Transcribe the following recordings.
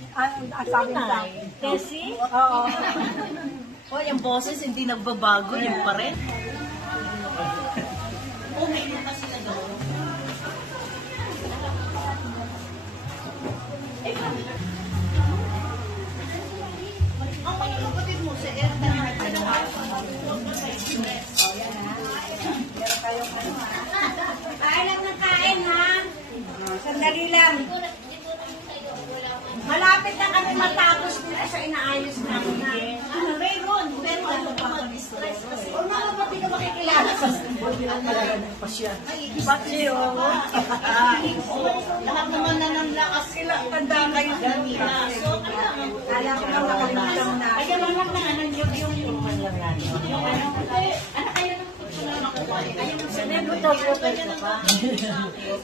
Ang sabi sa Kasi? oo. Hoy, ang boses hindi nagbabago, yun pa rin. Okay na kasi na daw. Ang mga kapatid mo sa Erta na Kain lang ng kain, ha? Sandali lang. Malapit na kami matapos dito sa inaayos namin na. Mayroon, pero ano pa mag-stress kasi. O mga pati ka makikilala sa Ay, ba't siya? Lahat naman na ng lakas sila. Tanda kayo kanina. So, Kala ko lang nakalimutan na. Kaya naman na ano yung manlaran. Ano kayo nang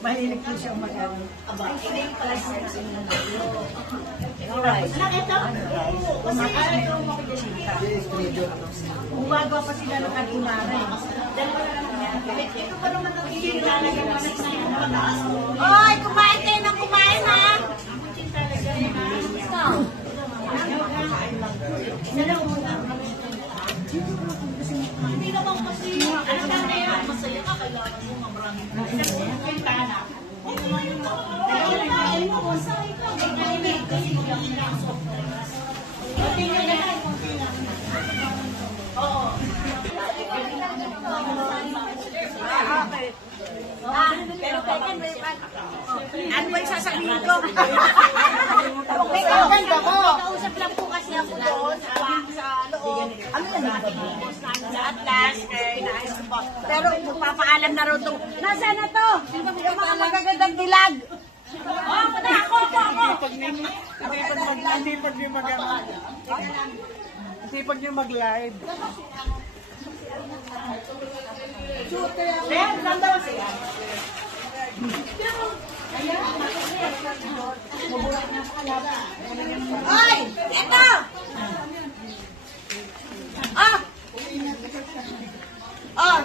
Mahilig ko siyang mag-ano. aba, ina yung pala sa alright. Anak, ito? Kasi ayaw mo ko Umaga pa sila ng kalimara. ito pa naman ang ilalagay mo sa pataas. Oy, kumain kayo ng kumain, ha? Hindi naman kasi, ano na yan, masaya ka, kailangan mo maraming pintana. Pero teka, ano ba yung sasabihin ko? Okay, ganda ko. Kausap lang po kasi ako doon sa loob. Ano lang yung sa Atlas, inaayos ko po. Pero magpapaalam na rin itong, nasaan na to? Yung mga magagandang dilag. Oh, ako. Sipag niyo mag-live. Ben, nandun siya. Ay! Ito! Ah! Ah!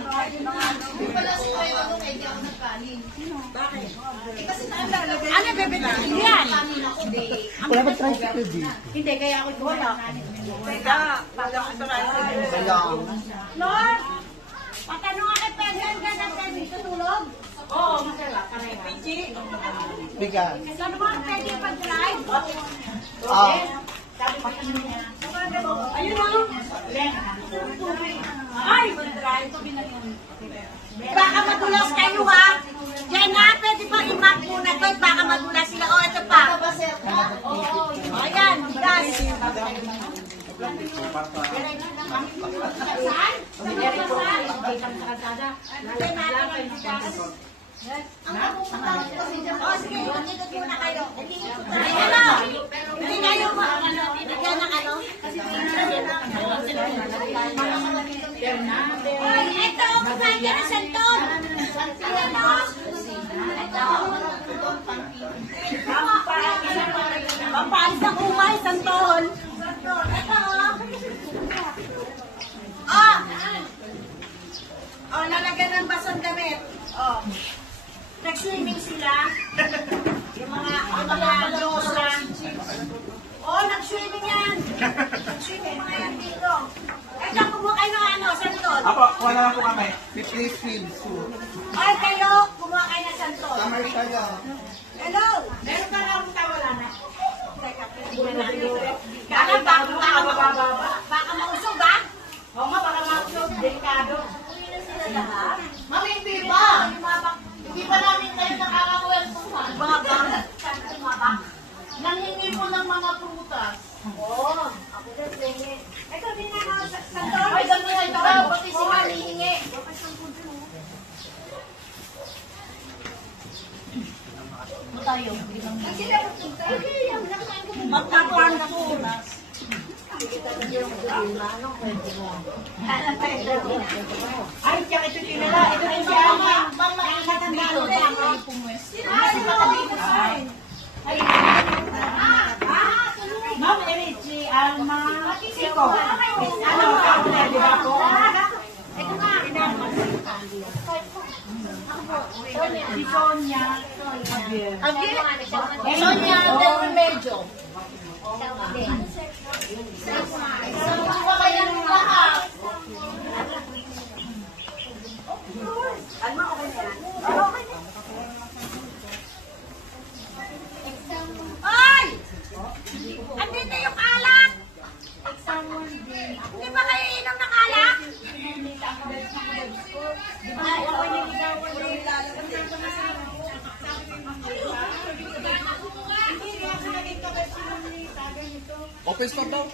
Ano bebetahin yan? Wala ba tricycle dito? Hindi, kaya ako wala. Teka, bago ko sa Lord! Patanong nga kay Pedro ka na pwede tutulog? Oo, masarap. Pichi. Bigan. Ano ba pwede pag-drive? Ayun o! Ay! Baka madulas kayo ha! Yan na, pwede pa i-map muna to. Baka madulas sila. O, ito pa. Oo. Ayan, gas. Saan? Saan? O, sige, dito muna kayo. Hindi kayo bigyan ng ano? Ay, ito, kumain ka ng santon. Pampalis ng umay, santon. Ito, oh, lalagyan ng basong damit. Oh. Nag-swimming sila. Yung mga Diyosra. Oh, nag-swimming yan. Nag-swimming mga yan dito. Ito, kumuha kayo ng ano, santon. Apo, wala lang po kami. Replace field soup. Ay, kayo, kumuha kayo ng santon. Summer siya lang. Hello. Meron pa lang akong tawala na. Baka mausog, ha? Oo nga, baka mausog. Delikado. Mami, hindi ba? Hindi ba namin kayo nakakawelpuhan? Baba. Nanghingi po ng mga prutas. Oo. Ako din, pwede. Ito, din na santon. Ay, gano'n ito daw. Pati si Mami hingi. Tayo. Magpapantunas. Ay, kaya ito tinala. Ito yung si Ama. Mama, ikatandalo. Ma'am, si Alma. Siko. Ano ang di ba po? Ito nga. Si Sonia. Sonia del Remedyo. Hindi ba kayo ng lahat? Alma, okay na yan? Okay na. Ay! Andito yung alak! Hindi ba kayo inom ng alak? Open store daw.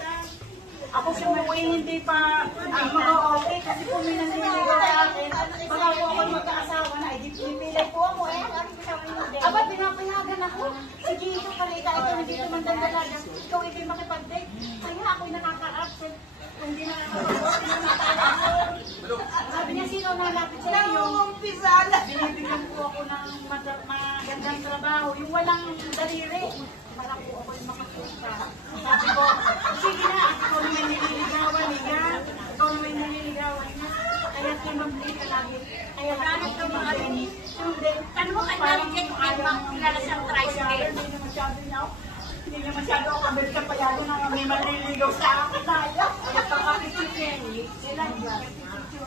Ako po hindi pa mag-okay kasi po may naniligaw sa akin. Baka po ako magkaasawa na, ipilay po ako eh. Aba, pinapayagan ako. Sige, ito kalita, ito hindi naman dandalaga. Ikaw ito'y makipag-date. Kaya ako'y nakaka-absent. Kung di nakaka-absent. Sabi niya, sino nalapit sa iyo? Binibigyan po ako ng magandang trabaho. Yung walang daliri. Para po ako'y makapunta. Sabi ko, sige na, ikaw naman nililigawan niya. Ikaw naman nililigawan niya. Kaya tumabli ka lagi. Kaya hanap ng mga hindi. Paano mo kanalitin kung kilala siyang tricycle? Hindi na masyado ako kabel sa payado na may maliligaw sa akin. Kaya Kapag si Jenny, sila niya. Hindi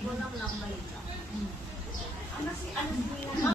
ko nang balita. Ano si